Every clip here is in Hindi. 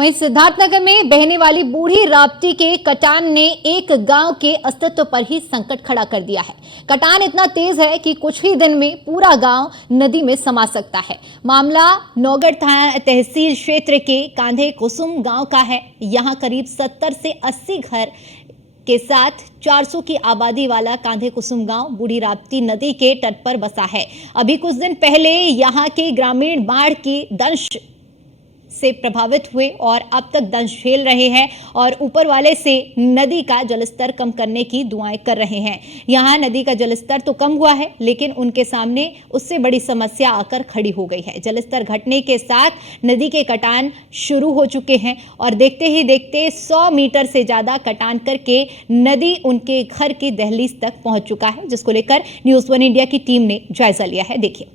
वहीं सिद्धार्थनगर में बहने वाली बूढ़ी राप्ती के कटान ने एक गांव के अस्तित्व पर ही संकट खड़ा कर दिया है। कटान इतना तेज है कि कुछ ही दिन में पूरा गांव नदी में समा सकता है। मामला नौगढ़ थाना तहसील क्षेत्र के कांधे कुसुम गांव का है। यहां करीब 70 से 80 घर के साथ 400 की आबादी वाला कांधे कुसुम गांव बूढ़ी राप्ती नदी के तट पर बसा है। अभी कुछ दिन पहले यहां के ग्रामीण बाढ़ की दंश से प्रभावित हुए और अब तक दंश झेल रहे हैं और ऊपर वाले से नदी का जलस्तर कम करने की दुआएं कर रहे हैं। यहां नदी का जलस्तर तो कम हुआ है, लेकिन उनके सामने उससे बड़ी समस्या आकर खड़ी हो गई है। जलस्तर घटने के साथ नदी के कटान शुरू हो चुके हैं और देखते ही देखते 100 मीटर से ज्यादा कटान करके नदी उनके घर की दहलीज तक पहुंच चुका है, जिसको लेकर न्यूज़ 1 इंडिया की टीम ने जायजा लिया है। देखिए,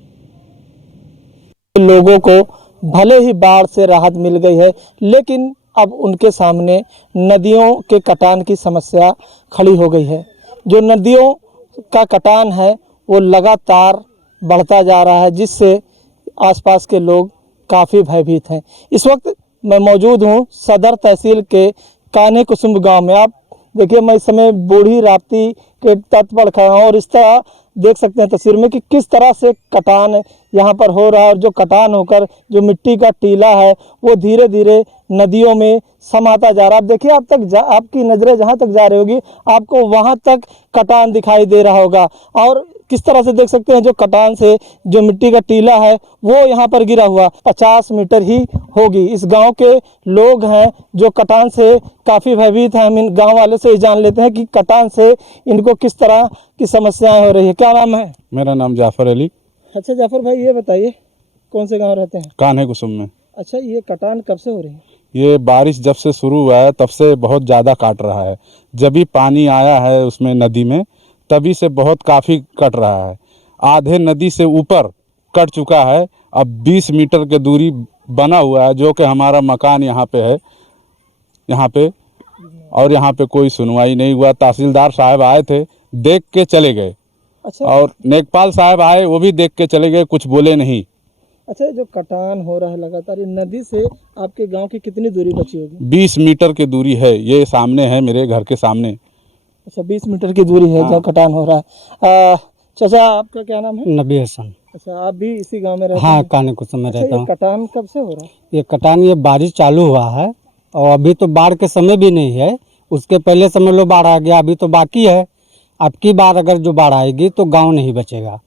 लोगों को भले ही बाढ़ से राहत मिल गई है, लेकिन अब उनके सामने नदियों के कटान की समस्या खड़ी हो गई है। जो नदियों का कटान है वो लगातार बढ़ता जा रहा है, जिससे आसपास के लोग काफ़ी भयभीत हैं। इस वक्त मैं मौजूद हूँ सदर तहसील के कान्हे कुसुम गांव में। आप देखिए, मैं इस समय बूढ़ी राप्ती के तट पर खड़ा हूँ और इस तरह देख सकते हैं तस्वीर में कि किस तरह से कटान यहाँ पर हो रहा है और जो कटान होकर जो मिट्टी का टीला है वो धीरे धीरे नदियों में समाता जा रहा है। आप देखिए, आपकी नज़रें जहाँ तक जा रही होगी आपको वहाँ तक कटान दिखाई दे रहा होगा और किस तरह से देख सकते हैं जो कटान से जो मिट्टी का टीला है वो यहाँ पर गिरा हुआ 50 मीटर ही होगी। इस गांव के लोग हैं जो कटान से काफ़ी भयभीत हैं। हम इन गांव वाले से जान लेते हैं कि कटान से इनको किस तरह की समस्याएं हो रही है। क्या नाम है? मेरा नाम जाफर अली। अच्छा जाफर भाई, ये बताइए कौन से गांव रहते हैं? कान्हे कुसुम में। अच्छा, ये कटान कब से हो रही है? ये बारिश जब से शुरू हुआ है तब से बहुत ज़्यादा काट रहा है। जब भी पानी आया है उसमें नदी में तभी से बहुत काफ़ी कट रहा है। आधे नदी से ऊपर कट चुका है। अब 20 मीटर की दूरी बना हुआ है, जो कि हमारा मकान यहाँ पे है, यहाँ पे, और यहाँ पे कोई सुनवाई नहीं हुआ। तहसीलदार साहब आए थे, देख के चले गए। अच्छा, और नेकपाल साहब आए, वो भी देख के चले गए, कुछ बोले नहीं। अच्छा, जो कटान हो रहा है लगातार, ये नदी से आपके गांव की कितनी दूरी बची होगी? 20 मीटर की दूरी है, ये सामने है, मेरे घर के सामने। अच्छा, 20 मीटर की दूरी है जहाँ कटान हो रहा है। चाचा, आपका क्या नाम है? नबी हसन। अच्छा, आप भी इसी गांव में रहते हैं? हाँ, कान्हे कुसुम में अच्छा, रहता हूँ। कटान कब से हो रहा है? ये कटान ये बारिश चालू हुआ है और अभी तो बाढ़ के समय भी नहीं है। उसके पहले समझ लो बाढ़ आ गया, अभी तो बाकी है। अब की बार अगर जो बाढ़ आएगी तो गांव नहीं बचेगा,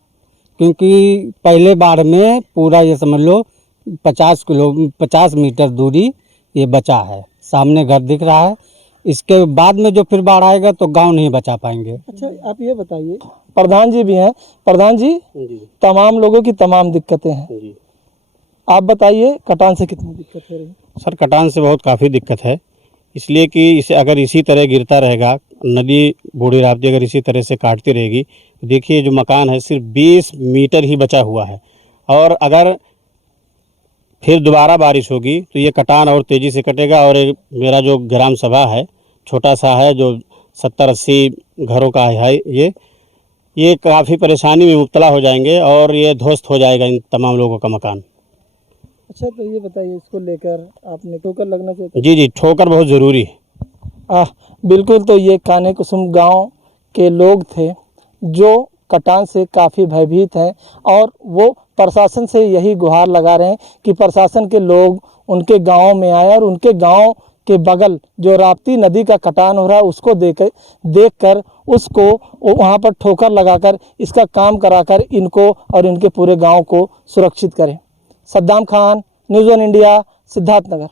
क्योंकि पहले बाढ़ में पूरा ये समझ लो 50 मीटर दूरी ये बचा है। सामने घर दिख रहा है। इसके बाद में जो फिर बाढ़ आएगा तो गांव नहीं बचा पाएंगे। अच्छा, आप ये बताइए, प्रधान जी भी हैं। प्रधान जी, तमाम लोगों की तमाम दिक्कतें हैं, आप बताइए कटान से कितनी दिक्कत हो रही है? सर, कटान से बहुत काफ़ी दिक्कत है, इसलिए कि इसे अगर इसी तरह गिरता रहेगा, नदी बूढ़ी राप्ती अगर इसी तरह से काटती रहेगी, देखिए जो मकान है सिर्फ 20 मीटर ही बचा हुआ है। और अगर फिर दोबारा बारिश होगी तो ये कटान और तेज़ी से कटेगा। और मेरा जो ग्राम सभा है छोटा सा है, जो 70-80 घरों का है, ये काफ़ी परेशानी में मुब्तला हो जाएंगे और ये ध्वस्त हो जाएगा इन तमाम लोगों का मकान। अच्छा, तो ये बताइए, इसको लेकर आपने ठोकर लगना चाहिए? जी, ठोकर बहुत ज़रूरी है। बिल्कुल। तो ये कान्हे कुसुम गांव के लोग थे जो कटान से काफ़ी भयभीत हैं और वो प्रशासन से यही गुहार लगा रहे हैं कि प्रशासन के लोग उनके गांव में आए और उनके गांव के बगल जो राप्ती नदी का कटान हो रहा है उसको देखकर उसको वहाँ पर ठोकर लगाकर इसका काम कराकर इनको और इनके पूरे गांव को सुरक्षित करें। Saddam Khan, news 1 India, Siddharthnagar.